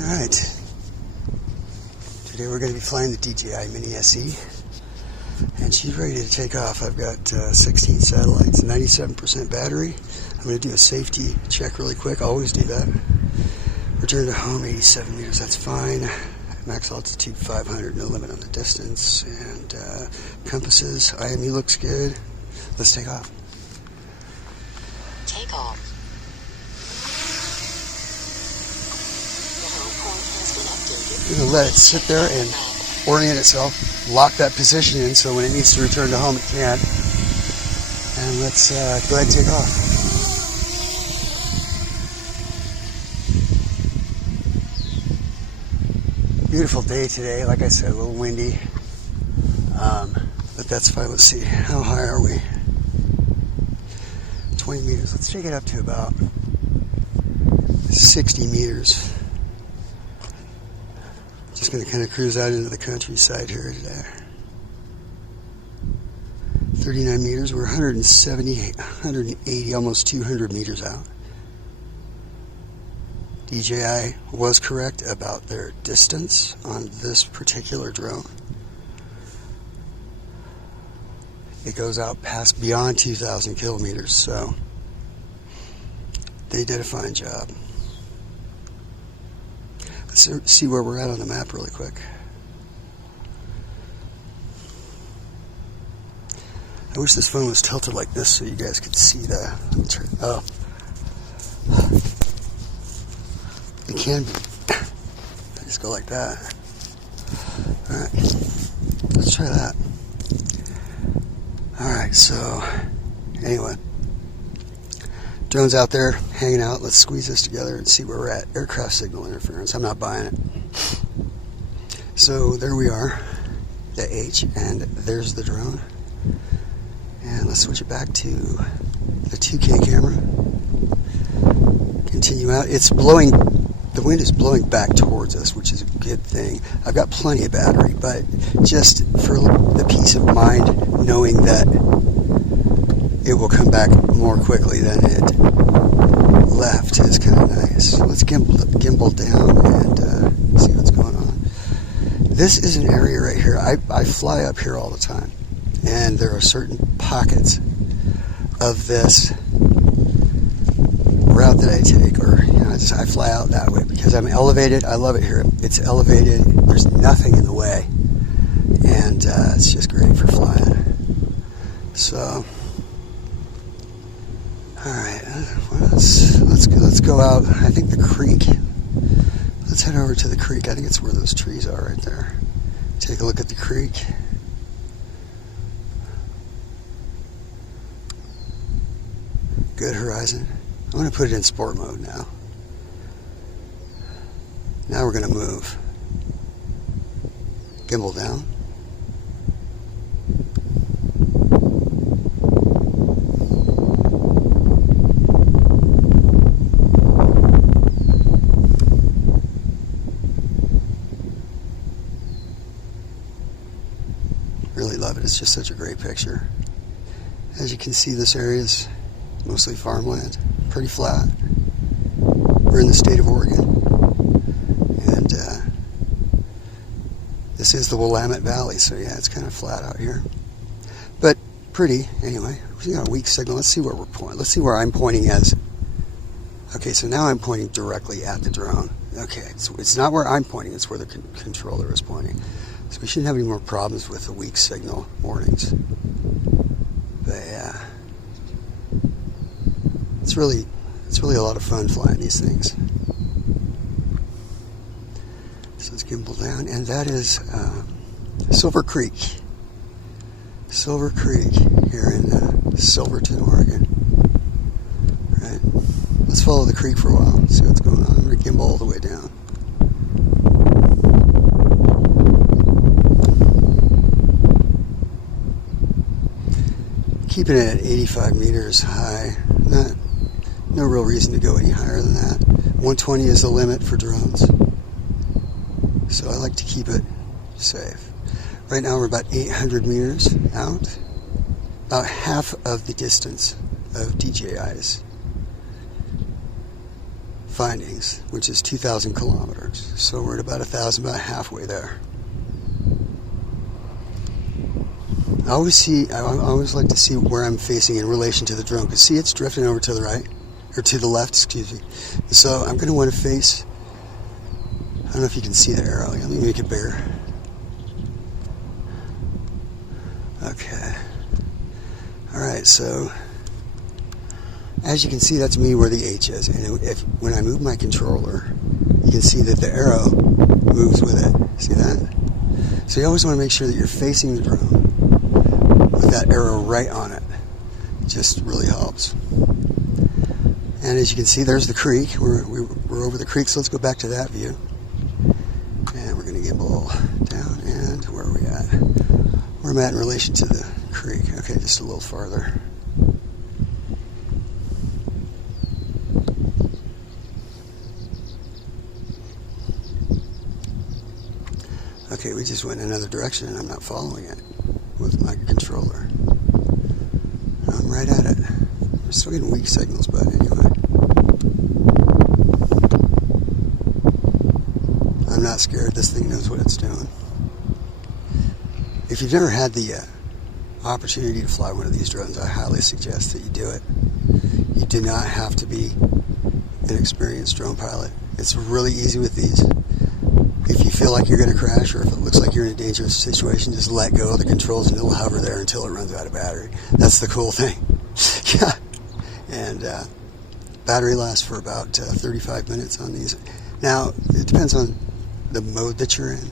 Alright, today we're going to be flying the DJI Mini SE, and she's ready to take off. I've got 16 satellites, 97% battery. I'm going to do a safety check really quick, always do that. Return to home, 87 meters, that's fine. Max altitude 500, no limit on the distance, and compasses, IMU looks good. Let's take off. Take off. We're going to let it sit there and orient itself, lock that position in so when it needs to return to home it can. And let's go ahead and take off. Beautiful day today, like I said, a little windy, but that's fine. Let's see, how high are we? 20 meters. Let's take it up to about 60 meters. Just going to kind of cruise out into the countryside here today. 39 meters, we're 170, 180, almost 200 meters out. DJI was correct about their distance on this particular drone. It goes out past beyond 2,000 kilometers, so they did a fine job. Let's see where we're at on the map really quick. I wish this phone was tilted like this so you guys could see the... Oh. It can be. I just go like that. Alright. Let's try that. Alright, so... Anyway. Drone's out there, hanging out. Let's squeeze this together and see where we're at. Aircraft signal interference. I'm not buying it. So there we are, the H, and there's the drone. And let's switch it back to the 2K camera. Continue out. It's blowing, the wind is blowing back towards us, which is a good thing. I've got plenty of battery, but just for the peace of mind, knowing that it will come back more quickly than it left is kind of nice. Let's gimbal down and see what's going on. This is an area right here. I fly up here all the time, and there are certain pockets of this route that I take, or I fly out that way because I'm elevated. I love it here. It's elevated. There's nothing in the way, and it's just great for flying. So. Alright, let's go out. I think the creek. Let's head over to the creek. I think it's where those trees are right there. Take a look at the creek. Good horizon. I'm going to put it in sport mode now. Now we're going to move. Gimbal down. Really love it. It's just such a great picture. As you can see, this area is mostly farmland, pretty flat. We're in the state of Oregon, and this is the Willamette Valley, so yeah, it's kind of flat out here, but pretty anyway. We got a weak signal. Let's see where we're pointing. Let's see where I'm pointing as. Okay, so now I'm pointing directly at the drone. Okay, so it's not where I'm pointing, it's where the controller is pointing. So we shouldn't have any more problems with the weak signal warnings. But yeah, it's really a lot of fun flying these things. So let's gimbal down, and that is Silver Creek. Silver Creek here in Silverton, Oregon. All right, let's follow the creek for a while. See what's going on. I'm gonna gimbal all the way down. Keeping it at 85 meters high. No real reason to go any higher than that. 120 is the limit for drones. So I like to keep it safe. Right now we're about 800 meters out. About half of the distance of DJI's findings, which is 2,000 kilometers. So we're at about 1,000, about halfway there. I always like to see where I'm facing in relation to the drone, because see, it's drifting over to the right, or to the left, excuse me. So I'm going to want to face, I don't know if you can see the arrow. Let me make it bigger. Okay. Alright, so as you can see, that's me where the H is. And when I move my controller, you can see that the arrow moves with it. See that? So you always want to make sure that you're facing the drone with that arrow right on it. It just really helps. And as you can see, there's the creek. We're over the creek, so let's go back to that view. And we're going to gimbal down, and where are we at? Where I'm at in relation to the creek. Okay, just a little farther. Okay, we just went in another direction and I'm not following it with my controller. I'm right at it. We're still getting weak signals, but anyway. I'm not scared. This thing knows what it's doing. If you've never had the opportunity to fly one of these drones, I highly suggest that you do it. You do not have to be an experienced drone pilot. It's really easy with these. If you feel like you're going to crash, or if it looks like you're in a dangerous situation, just let go of the controls and it'll hover there until it runs out of battery. That's the cool thing. Yeah. And battery lasts for about 35 minutes on these. Now, it depends on the mode that you're in.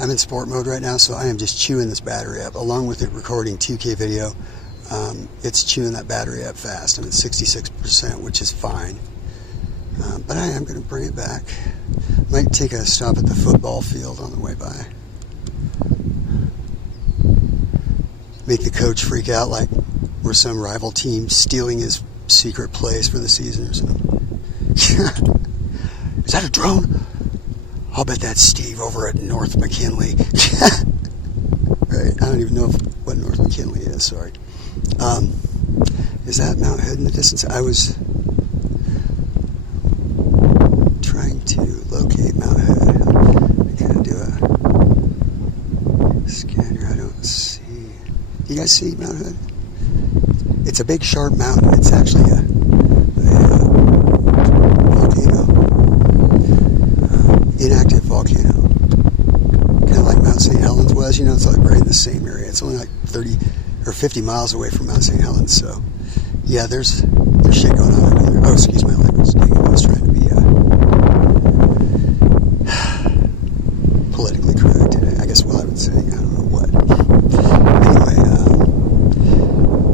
I'm in sport mode right now, so I am just chewing this battery up. Along with it recording 2K video, it's chewing that battery up fast. I'm at 66%, which is fine. But I am going to bring it back. Might take a stop at the football field on the way by. Make the coach freak out like we're some rival team stealing his secret place for the season or something. Is that a drone? I'll bet that's Steve over at North McKinley. Right, I don't even know what North McKinley is, sorry. Is that Mount Hood in the distance? I was trying to locate Mount Hood. I'm going to do a scan here. I don't see. Do you guys see Mount Hood? It's a big, sharp mountain. It's actually a volcano. Inactive volcano. Kind of like Mount St. Helens was. You know, it's like right in the same area. It's only like 30 or 50 miles away from Mount St. Helens. So, yeah, there's shit going on over there. Oh, excuse my language. Dang it, I was trying to be politically correct today. I guess what I've been saying, I don't know what. Anyway,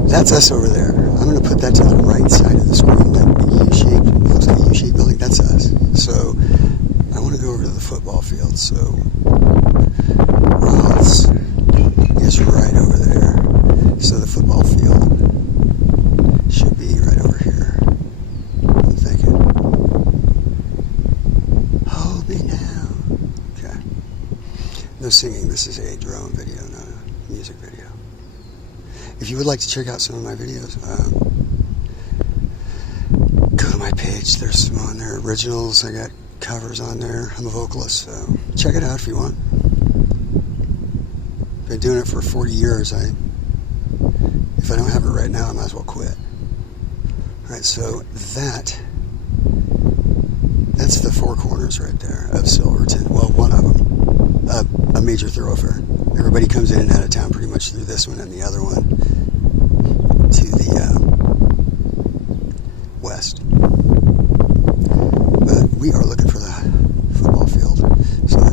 that's us over there. I'm going to put that to the right side of the screen, that U-shaped, looks like a U-shaped building. That's us. So I want to go over to the football field. So Ross is right over there. So the football field should be right over here. I'm thinking. Hold me now. Okay. No singing. This is a drone video, not a music video. If you would like to check out some of my videos, go to my page. There's some on there. Originals. I got covers on there. I'm a vocalist, so check it out if you want. Been doing it for 40 years. If I don't have it right now, I might as well quit. Alright, so that's the four corners right there of Silverton. Well, one of them. A major thoroughfare. Everybody comes in and out of town pretty much through this one and the other one to the west. But we are looking for the football field.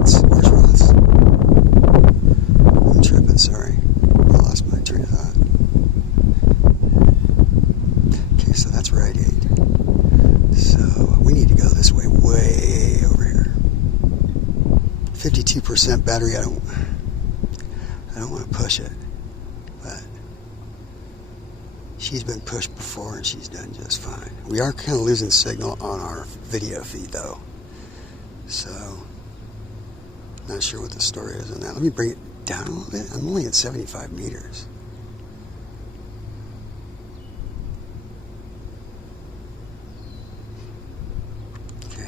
So where's Ross? I'm tripping, sorry. I lost my train of thought. Okay, so that's Rite Aid. So we need to go this way, way over here. 52% battery. I don't want to push it, but she's been pushed before and she's done just fine. We are kind of losing signal on our video feed though, so not sure what the story is on that. Let me bring it down a little bit. I'm only at 75 meters.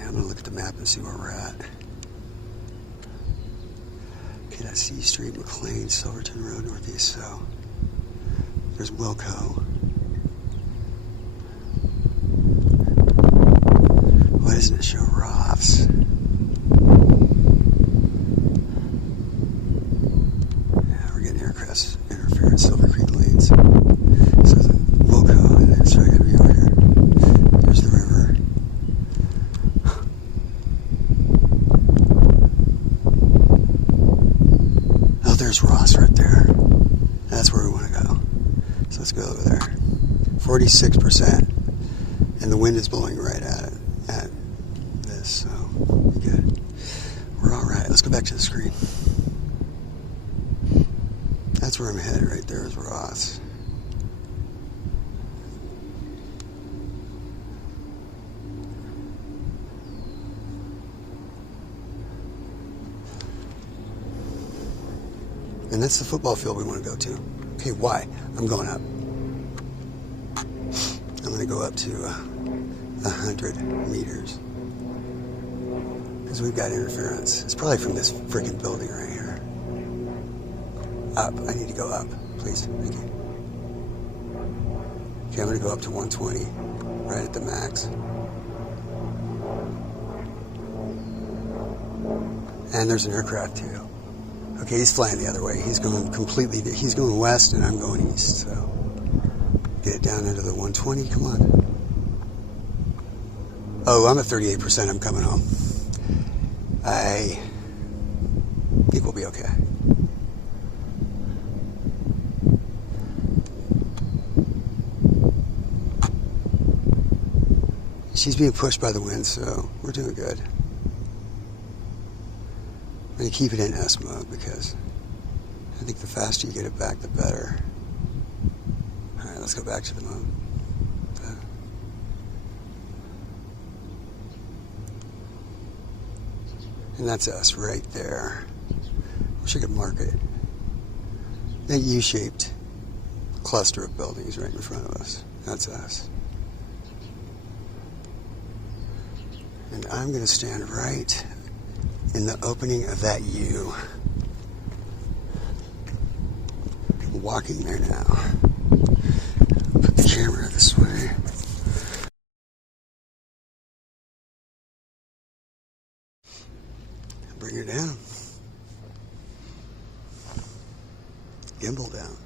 I'm going to look at the map and see where we're at. Okay, that's C Street, McLean, Silverton Road, Northeast. So there's Wilco. Why doesn't it show Roths? Yeah, we're getting aircraft interference, Silver Creek lanes. So the Wilco, and it's right going to be over here. There's the river. Oh, there's Ross right there. That's where we want to go. So let's go over there. 46%. And the wind is blowing right at it. At this, so good. We're all right. Let's go back to the screen. That's where I'm headed. Right there is Ross. And that's the football field we want to go to. Okay, why? I'm going up. I'm going to go up to 100 meters. Because we've got interference. It's probably from this freaking building right here. Up. I need to go up. Please. Thank you. Okay, I'm going to go up to 120. Right at the max. And there's an aircraft too. Okay, he's flying the other way. He's going he's going west and I'm going east. So get it down into the 120. Come on. Oh, I'm at 38%. I'm coming home. I think we'll be okay. She's being pushed by the wind, so we're doing good. I'm going to keep it in S mode because I think the faster you get it back, the better. Alright, let's go back to the mode. And that's us right there. Wish I could mark it. That U-shaped cluster of buildings right in front of us. That's us. And I'm going to stand right in the opening of that U. I'm walking there now. Put the camera this way. Bring her down. Gimbal down.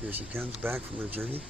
Here she comes back from her journey.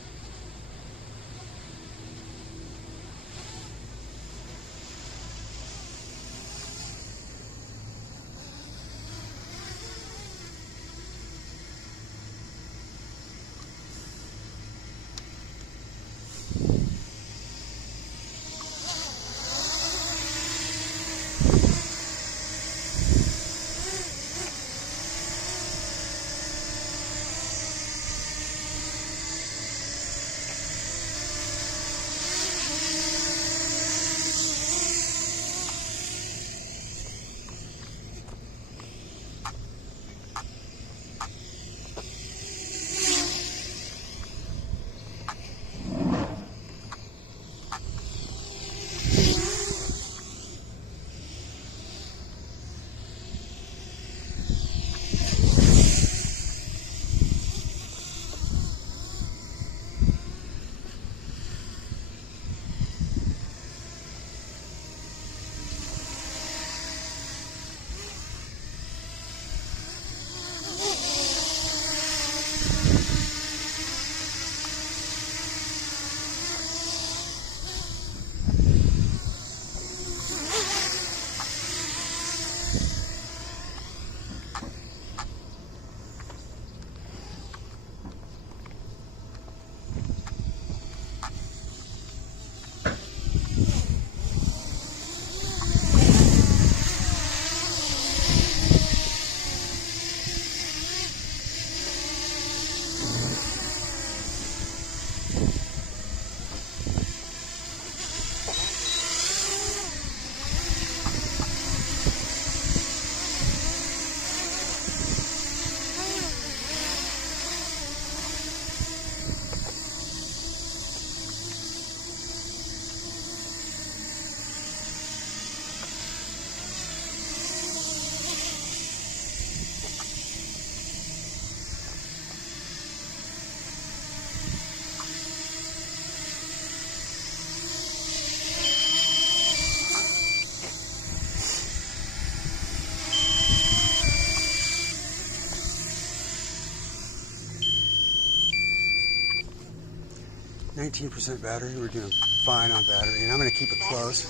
19% battery. We're doing fine on battery, and I'm going to keep it close.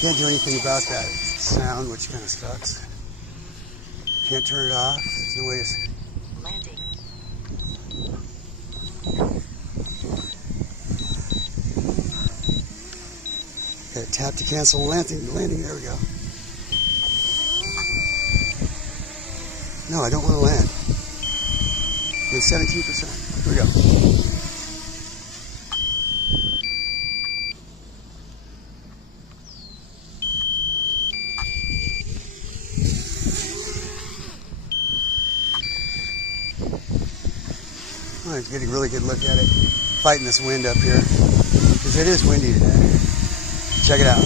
Can't do anything about that sound, which kind of sucks. Can't turn it off. There's no way to... Landing. Okay, tap to cancel landing. There we go. No, I don't want to land. I'm at 17%. Here we go. I'm getting a really good look at it, fighting this wind up here, because it is windy today. Check it out.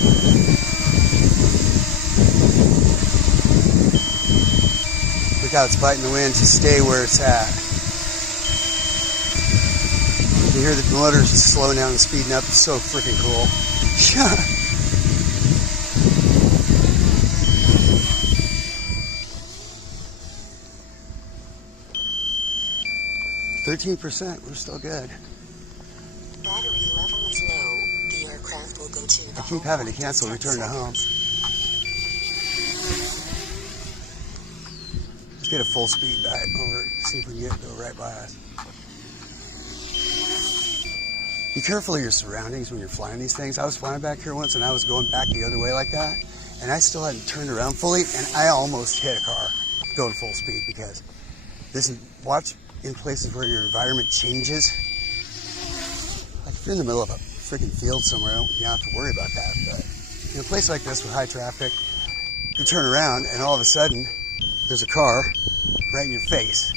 Look how it's fighting the wind to stay where it's at. You hear the motors just slowing down and speeding up. It's so freaking cool. 13%, we're still good. Battery level is low. The aircraft will go to the I keep having to cancel return to home. Let's get a full speed back over, see if we can go right by us. Be careful of your surroundings when you're flying these things. I was flying back here once and I was going back the other way like that, and I still hadn't turned around fully, and I almost hit a car going full speed because this is, watch in places where your environment changes. Like if you're in the middle of a freaking field somewhere, you don't have to worry about that. But in a place like this with high traffic, you turn around and all of a sudden there's a car right in your face.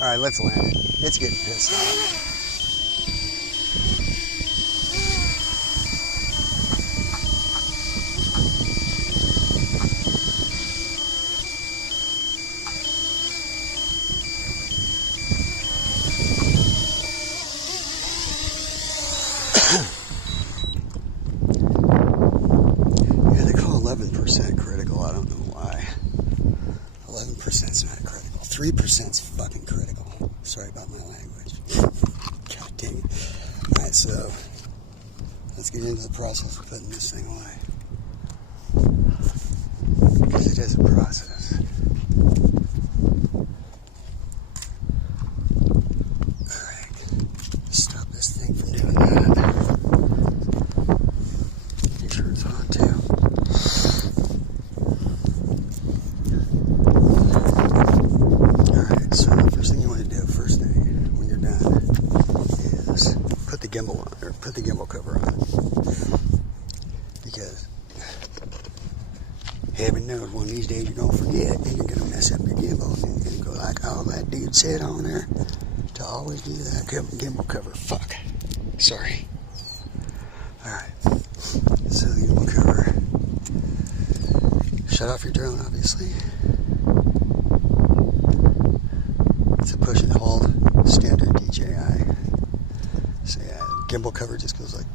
All right, let's land it. It's getting pissed off. Yeah, they call 11% critical. I don't know why. 11% is not critical. 3% is fucking critical. Sorry about my language. God dang it. Alright, so let's get into the process of putting this thing away. Because it is a process. Alright. Stop this thing from doing that. Make sure it's on too. Alright, so the first thing you want to do, first thing, when you're done, is put the gimbal on, or put the gimbal cover on. Because heaven knows one of these days you're going to forget and you're going to mess up your gimbal and you're going to go like, oh, that dude said on there to always do that gimbal cover. Fuck. Sorry. Alright. So the gimbal cover. Shut off your drone, obviously. It's a push and hold standard DJI. So yeah, gimbal cover just goes like,